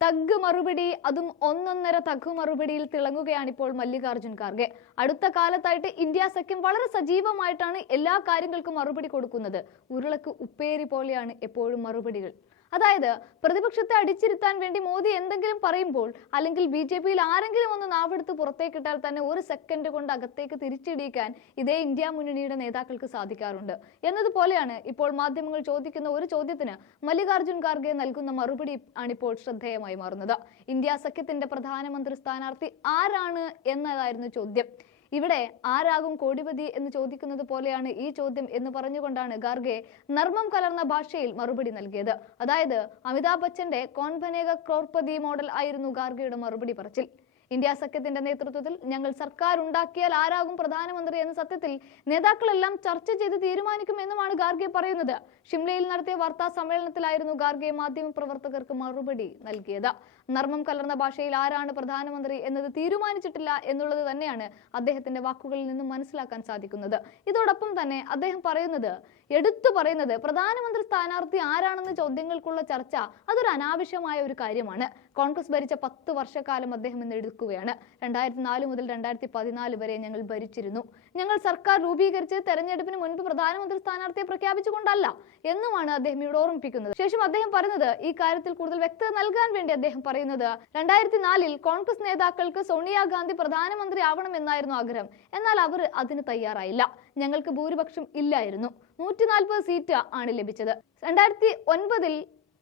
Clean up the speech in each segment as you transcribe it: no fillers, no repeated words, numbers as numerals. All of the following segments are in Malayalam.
തഗ് മറുപടി, അതും ഒന്നൊന്നര തഗ് മറുപടിയിൽ തിളങ്ങുകയാണിപ്പോൾ മല്ലികാർജുൻ ഖാർഗെ. അടുത്ത കാലത്തായിട്ട് ഇന്ത്യ സഖ്യം വളരെ സജീവമായിട്ടാണ് എല്ലാ കാര്യങ്ങൾക്കും മറുപടി കൊടുക്കുന്നത്. ഉരുളക്ക് ഉപ്പേരി പോലെയാണ് എപ്പോഴും മറുപടികൾ. അതായത് പ്രതിപക്ഷത്തെ അടിച്ചിരുത്താൻ വേണ്ടി മോദി എന്തെങ്കിലും പറയുമ്പോൾ, അല്ലെങ്കിൽ BJP-യിൽ ആരെങ്കിലും ഒന്ന് നാവെടുത്ത് പുറത്തേക്കിട്ടാൽ തന്നെ ഒരു സെക്കൻഡ് കൊണ്ട് അകത്തേക്ക് തിരിച്ചിടിക്കാൻ ഇതേ ഇന്ത്യ മുന്നണിയുടെ നേതാക്കൾക്ക് സാധിക്കാറുണ്ട്. എന്നതുപോലെയാണ് ഇപ്പോൾ മാധ്യമങ്ങൾ ചോദിക്കുന്ന ഒരു ചോദ്യത്തിന് മല്ലികാർജുൻ ഖാർഗെ നൽകുന്ന മറുപടി ആണിപ്പോൾ ശ്രദ്ധേയമായി മാറുന്നത്. ഇന്ത്യ സഖ്യത്തിന്റെ പ്രധാനമന്ത്രി സ്ഥാനാർത്ഥി ആരാണ് എന്നതായിരുന്നു ചോദ്യം. ഇവിടെ ആരാകും കോടിപതി എന്ന് ചോദിക്കുന്നത് പോലെയാണ് ഈ ചോദ്യം എന്ന് പറഞ്ഞുകൊണ്ടാണ് ഖാർഗെ നർമ്മം കലർന്ന ഭാഷയിൽ മറുപടി നൽകിയത്. അതായത് അമിതാഭ് ബച്ചന്റെ കോൻ ബനേഗ ക്രോർപതി മോഡൽ ആയിരുന്നു ഖാർഗെയുടെ മറുപടി പറച്ചിൽ. ഇന്ത്യ സഖ്യത്തിന്റെ നേതൃത്വത്തിൽ ഞങ്ങൾ സർക്കാർ ഉണ്ടാക്കിയാൽ ആരാകും പ്രധാനമന്ത്രി എന്ന സത്യത്തിൽ നേതാക്കളെല്ലാം ചർച്ച ചെയ്ത് തീരുമാനിക്കുമെന്നുമാണ് ഖാർഗെ പറയുന്നത്. ഷിംലയിൽ നടത്തിയ വാർത്താ സമ്മേളനത്തിലായിരുന്നു ഖാർഗെ മാധ്യമപ്രവർത്തകർക്ക് മറുപടി നൽകിയത്. നർമ്മം കലർന്ന ഭാഷയിൽ ആരാണ് പ്രധാനമന്ത്രി എന്നത് തീരുമാനിച്ചിട്ടില്ല എന്നുള്ളത് തന്നെയാണ് അദ്ദേഹത്തിന്റെ വാക്കുകളിൽ നിന്നും മനസ്സിലാക്കാൻ സാധിക്കുന്നത്. ഇതോടൊപ്പം തന്നെ അദ്ദേഹം എടുത്തു പറയുന്നത് പ്രധാനമന്ത്രി സ്ഥാനാർത്ഥി ആരാണെന്ന ചോദ്യങ്ങൾക്കുള്ള ചർച്ച അതൊരു അനാവശ്യമായ ഒരു കാര്യമാണ്. കോൺഗ്രസ് ഭരിച്ച 10 വർഷക്കാലം അദ്ദേഹം ഇന്ന് എടുക്കുകയാണ്. 2004 മുതൽ 2014 വരെ ഞങ്ങൾ ഭരിച്ചിരുന്നു. ഞങ്ങൾ സർക്കാർ രൂപീകരിച്ച് തെരഞ്ഞെടുപ്പിന് മുൻപ് പ്രധാനമന്ത്രി സ്ഥാനാർത്ഥിയെ പ്രഖ്യാപിച്ചുകൊണ്ടല്ല എന്നുമാണ് അദ്ദേഹം ഇവിടെ ഓർമ്മിപ്പിക്കുന്നത്. ശേഷം അദ്ദേഹം പറയുന്നത്, ഈ കാര്യത്തിൽ കൂടുതൽ വ്യക്തത നൽകാൻ വേണ്ടി അദ്ദേഹം പറയുന്നത്, 2004-ൽ കോൺഗ്രസ് നേതാക്കൾക്ക് സോണിയാഗാന്ധി പ്രധാനമന്ത്രി ആവണമെന്നായിരുന്നു ആഗ്രഹം. എന്നാൽ അവർ അതിന് തയ്യാറായില്ല. ഞങ്ങൾക്ക് ഭൂരിപക്ഷം ഇല്ലായിരുന്നു. 140 സീറ്റ് ആണ് ലഭിച്ചത്. 2009-ൽ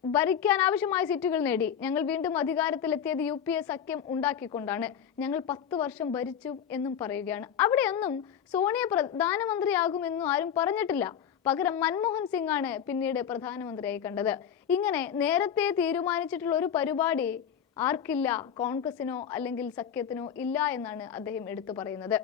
ഭരിക്കാൻ ആവശ്യമായ സീറ്റുകൾ നേടി. ഞങ്ങൾ വീണ്ടും അധികാരത്തിലെത്തിയത് UPA സഖ്യം ഉണ്ടാക്കിക്കൊണ്ടാണ്. ഞങ്ങൾ 10 വർഷം ഭരിച്ചു എന്നും പറയുകയാണ്. അവിടെയൊന്നും സോണിയ പ്രധാനമന്ത്രിയാകുമെന്നും ആരും പറഞ്ഞിട്ടില്ല. പകരം മൻമോഹൻ സിംഗ് ആണ് പിന്നീട് പ്രധാനമന്ത്രിയായി കണ്ടത്. ഇങ്ങനെ നേരത്തെ തീരുമാനിച്ചിട്ടുള്ള ഒരു പരിപാടി ആർക്കില്ല, കോൺഗ്രസിനോ അല്ലെങ്കിൽ സഖ്യത്തിനോ ഇല്ല എന്നാണ് അദ്ദേഹം എടുത്തു പറയുന്നത്.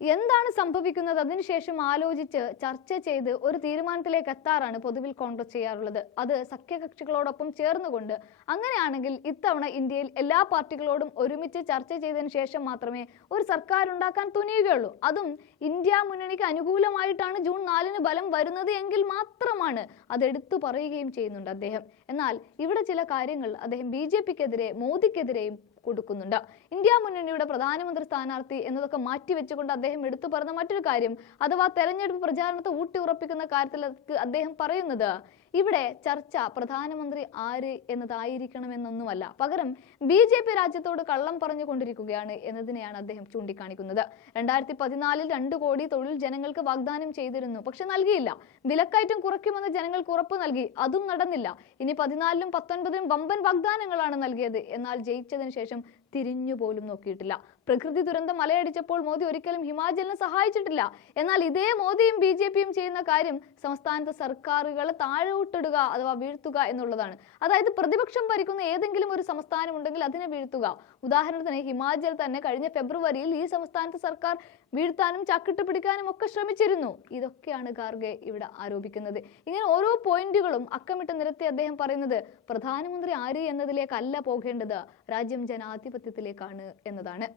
എന്താണ് സംഭവിക്കുന്നത് അതിനുശേഷം ആലോചിച്ച് ചർച്ച ചെയ്ത് ഒരു തീരുമാനത്തിലേക്ക് എത്താറാണ് പൊതുവിൽ കോൺഗ്രസ് ചെയ്യാറുള്ളത്. അത് സഖ്യകക്ഷികളോടൊപ്പം ചേർന്നുകൊണ്ട്. അങ്ങനെയാണെങ്കിൽ ഇത്തവണ ഇന്ത്യയിൽ എല്ലാ പാർട്ടികളോടും ഒരുമിച്ച് ചർച്ച ചെയ്തതിനു ശേഷം മാത്രമേ ഒരു സർക്കാർ ഉണ്ടാക്കാൻ തുനിയുകയുള്ളൂ. അതും ഇന്ത്യ മുന്നണിക്ക് അനുകൂലമായിട്ടാണ് ജൂൺ 4-ന് ബലം വരുന്നത് എങ്കിൽ മാത്രമാണ് അതെടുത്തു പറയുകയും ചെയ്യുന്നുണ്ട് അദ്ദേഹം. എന്നാൽ ഇവിടെ ചില കാര്യങ്ങൾ അദ്ദേഹം BJP-ക്കെതിരെ മോദിക്കെതിരെയും കൊടുക്കുന്നുണ്ട്. ഇന്ത്യ മുന്നണിയുടെ പ്രധാനമന്ത്രി സ്ഥാനാർത്ഥി എന്നതൊക്കെ മാറ്റിവെച്ചുകൊണ്ട് അദ്ദേഹം എടുത്തു പറഞ്ഞ മറ്റൊരു കാര്യം, അഥവാ തെരഞ്ഞെടുപ്പ് പ്രചാരണത്തെ ഊട്ടി ഉറപ്പിക്കുന്ന കാര്യത്തിൽ അദ്ദേഹം പറയുന്നത്, ഇവിടെ ചർച്ച പ്രധാനമന്ത്രി ആര് എന്നതായിരിക്കണമെന്നൊന്നുമല്ല, പകരം BJP രാജ്യത്തോട് കള്ളം പറഞ്ഞുകൊണ്ടിരിക്കുകയാണ് എന്നതിനെയാണ് അദ്ദേഹം ചൂണ്ടിക്കാണിക്കുന്നത്. 2014-ൽ 2 കോടി തൊഴിൽ ജനങ്ങൾക്ക് വാഗ്ദാനം ചെയ്തിരുന്നു, പക്ഷെ നൽകിയില്ല. വിലക്കയറ്റം കുറയ്ക്കുമെന്ന് ജനങ്ങൾക്ക് ഉറപ്പ് നൽകി, അതും നടന്നില്ല. ഇനി 2014-ലും 2019-ലും വമ്പൻ വാഗ്ദാനങ്ങളാണ് നൽകിയത്. എന്നാൽ ജയിച്ചതിന് ശേഷം തിരിഞ്ഞു പോലും നോക്കിയിട്ടില്ല. പ്രകൃതി ദുരന്തം മലയടിച്ചപ്പോൾ മോദി ഒരിക്കലും ഹിമാചലിനെ സഹായിച്ചിട്ടില്ല. എന്നാൽ ഇതേ മോദിയും BJP-യും ചെയ്യുന്ന കാര്യം സംസ്ഥാനത്തെ സർക്കാരുകളെ താഴോട്ടിടുക അഥവാ വീഴ്ത്തുക എന്നുള്ളതാണ്. അതായത് പ്രതിപക്ഷം ഭരിക്കുന്ന ഏതെങ്കിലും ഒരു സംസ്ഥാനം ഉണ്ടെങ്കിൽ അതിനെ വീഴ്ത്തുക. ഉദാഹരണത്തിന് ഹിമാചൽ തന്നെ കഴിഞ്ഞ ഫെബ്രുവരിയിൽ ഈ സംസ്ഥാനത്തെ സർക്കാർ വീഴ്ത്താനും ചക്കിട്ട് പിടിക്കാനും ഒക്കെ ശ്രമിച്ചിരുന്നു. ഇതൊക്കെയാണ് ഖാർഗെ ഇവിടെ ആരോപിക്കുന്നത്. ഇങ്ങനെ ഓരോ പോയിന്റുകളും അക്കമിട്ട് നിരത്തി അദ്ദേഹം പറയുന്നത്, പ്രധാനമന്ത്രി ആര് എന്നതിലേക്കല്ല പോകേണ്ടത്, രാജ്യം ജനാധിപത്യത്തിലേക്കാണ് എന്നതാണ്.